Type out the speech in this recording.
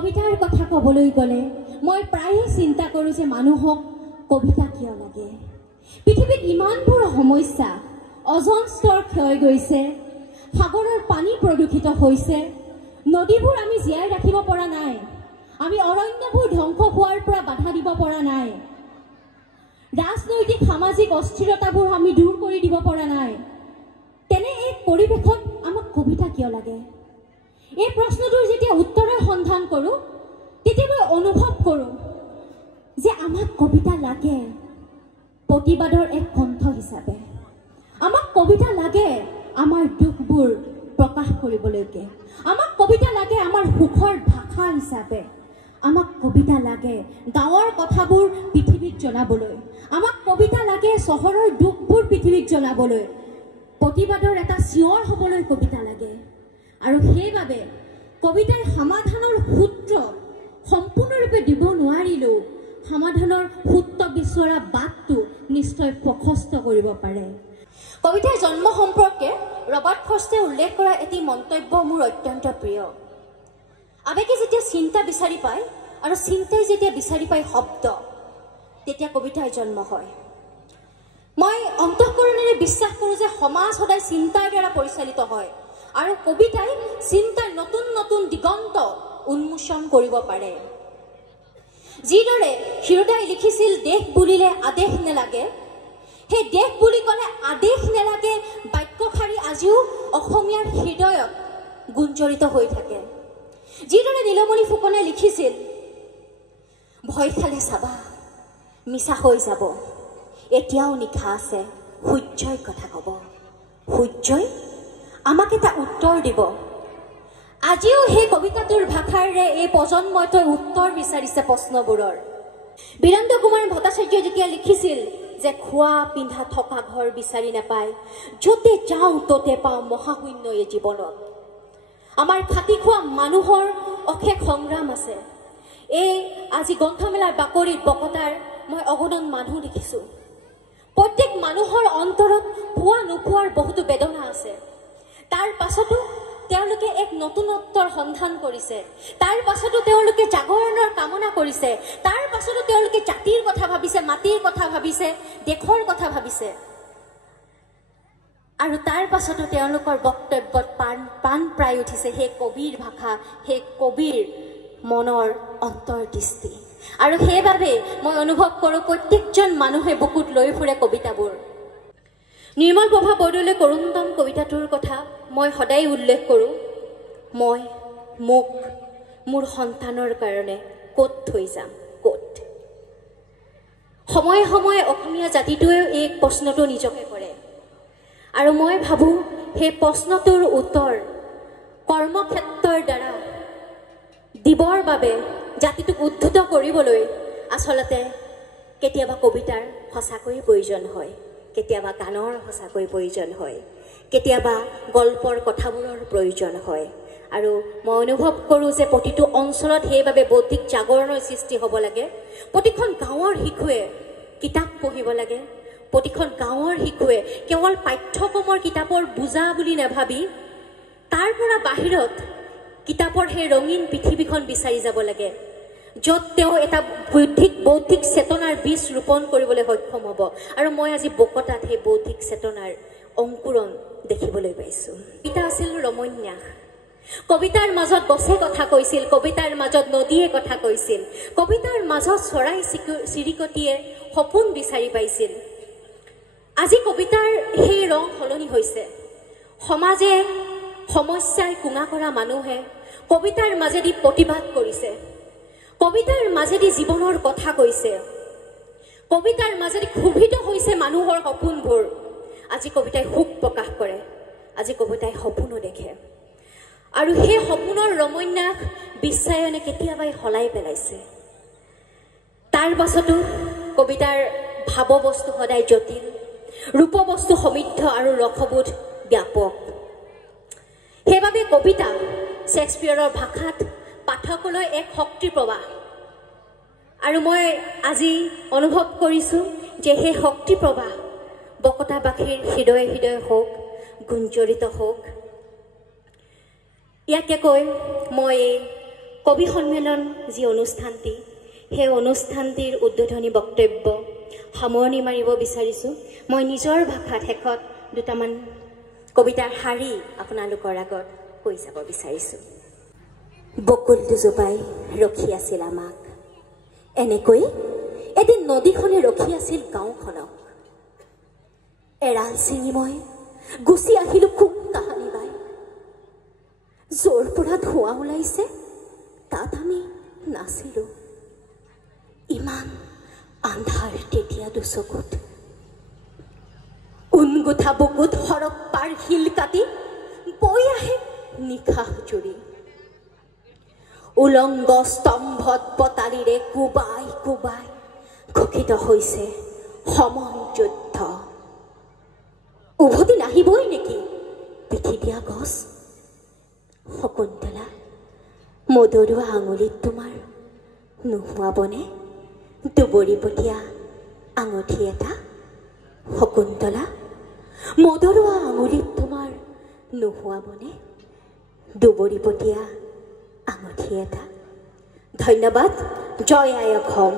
কবিতাৰ কথা ক'বলৈ গ'লে মই প্ৰায়ে চিন্তা কৰোঁ যে মানুহক কবিতা কিয় লাগে। পৃথিৱীত ইমানবোৰ সমস্যা, অজন স্তৰ ক্ষয় গৈছে, সাগৰৰ পানী প্ৰদূষিত হৈছে, নদীবোৰ আমি জীয়াই ৰাখিব পৰা নাই, আমি অৰণ্যবোৰ ধ্বংস হোৱাৰ পৰা বাধা দিব পৰা নাই, ৰাজনৈতিক সামাজিক অস্থিৰতাবোৰ আমি দূৰ কৰি দিব পৰা নাই। তেনে এই পৰিৱেশত আমাক কবিতা কিয় লাগে? এই প্ৰশ্নটোৰ যেতিয়া উত্তৰৰ সন্ধান কৰোঁ তেতিয়া মই অনুভৱ কৰোঁ যে আমাক কবিতা লাগে প্ৰতিবাদৰ এক কণ্ঠ হিচাপে। আমাক কবিতা লাগে আমাৰ দুখবোৰ প্ৰকাশ কৰিবলৈকে। আমাক কবিতা লাগে আমাৰ সুখৰ ভাষা হিচাপে। আমাক কবিতা লাগে গাঁৱৰ কথাবোৰ পৃথিৱীক জনাবলৈ। আমাক কবিতা লাগে চহৰৰ দুখবোৰ পৃথিৱীক জনাবলৈ। প্ৰতিবাদৰ এটা চিঞৰ হ'বলৈ কবিতা লাগে। আৰু সেইবাবে কবিতাই সমাধানৰ সূত্ৰ সম্পূৰ্ণৰূপে দিব নোৱাৰিলেও সমাধানৰ সূত্ৰ বিচৰা বাটটো নিশ্চয় প্ৰশস্ত কৰিব পাৰে। কবিতাৰ জন্ম সম্পৰ্কে ৰবাৰ্ট ফ্ৰষ্টে উল্লেখ কৰা এটি মন্তব্য মোৰ অত্যন্ত প্ৰিয়। আবেগে যেতিয়া চিন্তা বিচাৰি পায় আৰু চিন্তাই যেতিয়া বিচাৰি পায় শব্দ, তেতিয়া কবিতাৰ জন্ম হয়। মই অন্তঃকৰণেৰে বিশ্বাস কৰোঁ যে সমাজ সদায় চিন্তাৰ দ্বাৰা পৰিচালিত হয় আৰু কবিতাই চিন্তাৰ নতুন নতুন দিগন্ত উন্মোচন কৰিব পাৰে। যিদৰে হীৰদাই লিখিছিল, দেশ বুলিলে আদেশ নেলাগে, সেই দেশ বুলি ক'লে আদেশ নেলাগে বাক্যশাৰী আজিও অসমীয়াৰ হৃদয়ত গুঞ্জৰিত হৈ থাকে। যিদৰে নীলমণি ফুকনে লিখিছিল, ভয় খালে চাবা মিছা হৈ যাব, এতিয়াও নিশা আছে, সূৰ্যই কথা ক'ব, সূৰ্যই আমাক এটা উত্তৰ দিব। আজিও সেই কবিতাটোৰ ভাষাৰে এই প্ৰজন্মটোৱে উত্তৰ বিচাৰিছে প্ৰশ্নবোৰৰ। বীৰেন্দ্ৰ কুমাৰ ভট্টাচাৰ্যই যেতিয়া লিখিছিল যে খোৱা পিন্ধা থকা ঘৰ বিচাৰি নাপায়, য'তে যাওঁ ত'তে পাওঁ মহাশূন্য এই জীৱনত। আমাৰ খাটি খোৱা মানুহৰ অশেষ সংগ্ৰাম আছে। এই আজি গ্ৰন্থমেলাৰ বাকৰিত বকতাৰ মই অগণন মানুহ দেখিছোঁ। প্ৰত্যেক মানুহৰ অন্তৰত পোৱা নোপোৱাৰ বহুতো বেদনা আছে। তাৰ পাছতো তেওঁলোকে এক নতুনত্বৰ সন্ধান কৰিছে। তাৰ পাছতো তেওঁলোকে জাগৰণৰ কামনা কৰিছে। তাৰ পাছতো তেওঁলোকে জাতিৰ কথা ভাবিছে, মাটিৰ কথা ভাবিছে, দেশৰ কথা ভাবিছে। আৰু তাৰ পাছতো তেওঁলোকৰ বক্তব্যত প্ৰাণ প্ৰায় উঠিছে সেই কবিৰ ভাষা, সেই কবিৰ মনৰ অন্তৰ্দৃষ্টি। আৰু সেইবাবে মই অনুভৱ কৰোঁ প্ৰত্যেকজন মানুহে বুকুত লৈ ফুৰে কবিতাবোৰ। নিৰ্মল প্ৰভা বৰদলৈৰ কৰুণতম কবিতাটোৰ কথা মই সদায় উল্লেখ কৰোঁ। মই মোক মোৰ সন্তানৰ কাৰণে ক'ত থৈ যাম, ক'ত? সময়ে সময়ে অসমীয়া জাতিটোৱেও এই প্ৰশ্নটো নিজকে কৰে। আৰু মই ভাবোঁ সেই প্ৰশ্নটোৰ উত্তৰ কৰ্মক্ষেত্ৰৰ দ্বাৰা দিবৰ বাবে, জাতিটোক উদ্ধত কৰিবলৈ আচলতে কেতিয়াবা কবিতাৰ সঁচাকৈ প্ৰয়োজন হয়, কেতিয়াবা গানৰ সঁচাকৈ প্ৰয়োজন হয়, কেতিয়াবা গল্পৰ কথাবোৰৰ প্ৰয়োজন হয়। আৰু মই অনুভৱ কৰোঁ যে প্ৰতিটো অঞ্চলত সেইবাবে বৌদ্ধিক জাগৰণৰ সৃষ্টি হ'ব লাগে। প্ৰতিখন গাঁৱৰ শিশুৱে কিতাপ পঢ়িব লাগে। প্ৰতিখন গাঁৱৰ শিশুৱে কেৱল পাঠ্যক্ৰমৰ কিতাপৰ বোজা বুলি নাভাবি তাৰ পৰা বাহিৰত কিতাপৰ সেই ৰঙীন পৃথিৱীখন বিচাৰি যাব লাগে, য'ত তেওঁ এটা বৌদ্ধিক চেতনাৰ বীজ ৰোপণ কৰিবলৈ সক্ষম হ'ব। আৰু মই আজি বকতাত সেই বৌদ্ধিক চেতনাৰ অংকুৰণ দেখিবলৈ পাইছোঁ। কবিতা আছিল ৰমন্যাস। কবিতাৰ মাজত গছে কথা কৈছিল, কবিতাৰ মাজত নদীয়ে কথা কৈছিল, কবিতাৰ মাজত চৰাই চিৰিকটিয়ে সপোন বিচাৰি পাইছিল। আজি কবিতাৰ সেই ৰং সলনি হৈছে। সমাজে, সমস্যাই কোঙা কৰা মানুহে কবিতাৰ মাজেদি প্ৰতিবাদ কৰিছে, কবিতাৰ মাজেদি জীৱনৰ কথা কৈছে, কবিতাৰ মাজেদি ক্ষোভিত হৈছে মানুহৰ সপোনবোৰ। আজি কবিতাই সুখ প্ৰকাশ কৰে, আজি কবিতাই সপোনো দেখে। আৰু সেই সপোনৰ ৰমন্যাস বিশ্বায়নে কেতিয়াবাই সলাই পেলাইছে। তাৰ পাছতো কবিতাৰ ভাৱবস্তু সদায় জটিল, ৰূপবস্তু সমৃদ্ধ আৰু ৰসবোধ ব্যাপক। সেইবাবে কবিতা শ্বেক্সপিয়াৰৰ ভাষাত পাঠকলৈ এক শক্তিৰ প্ৰৱাহ। আৰু মই আজি অনুভৱ কৰিছোঁ যে সেই শক্তি প্ৰৱাহ বকতাবাসীৰ হৃদয়ে হৃদয়ে হওক, গুঞ্জৰিত হওক। ইয়াকে কৈ মই কবি সন্মিলন যি অনুষ্ঠানটি সেই অনুষ্ঠানটিৰ উদ্বোধনী বক্তব্য সামৰণি মাৰিব বিচাৰিছোঁ। মই নিজৰ ভাষাত শেষত দুটামান কবিতাৰ শাৰী আপোনালোকৰ আগত কৈ যাব বিচাৰিছোঁ। বকুল দুজোপাই ৰখি আছিল আমাক, এনেকৈ এদিন নদীখনে ৰখি আছিল গাঁওখনক। এৰাল ছিঙি মই গুচি আহিলোঁ খুব কাহানি বাই। য'ৰ পৰা ধোঁৱা ওলাইছে তাত আমি নাছিলোঁ। ইমান আন্ধাৰ তেতিয়া দুচকুত। উনগুঠা বুকুত সৰক পাৰ শিল কাটি বৈ আহে নিশা জুৰি। উলংগ স্তম্ভত পতালিৰে কোবাই কোবাই ঘোষিত হৈছে সমন যুদ্ধ। উভতি নাহিবই নেকি পিঠি দিয়া গছ? শকুন্তলা, মদৰুৱা আঙুলিত তোমাৰ নোহোৱাবনে দুবৰিপতীয়া আঙুঠি এটা? শকুন্তলা, মদৰুৱা আঙুলিত তোমাৰ নোহোৱাবনে দুবৰিপতীয়া আঙুঠি এটা? ধন্যবাদ। জয় আই অসম।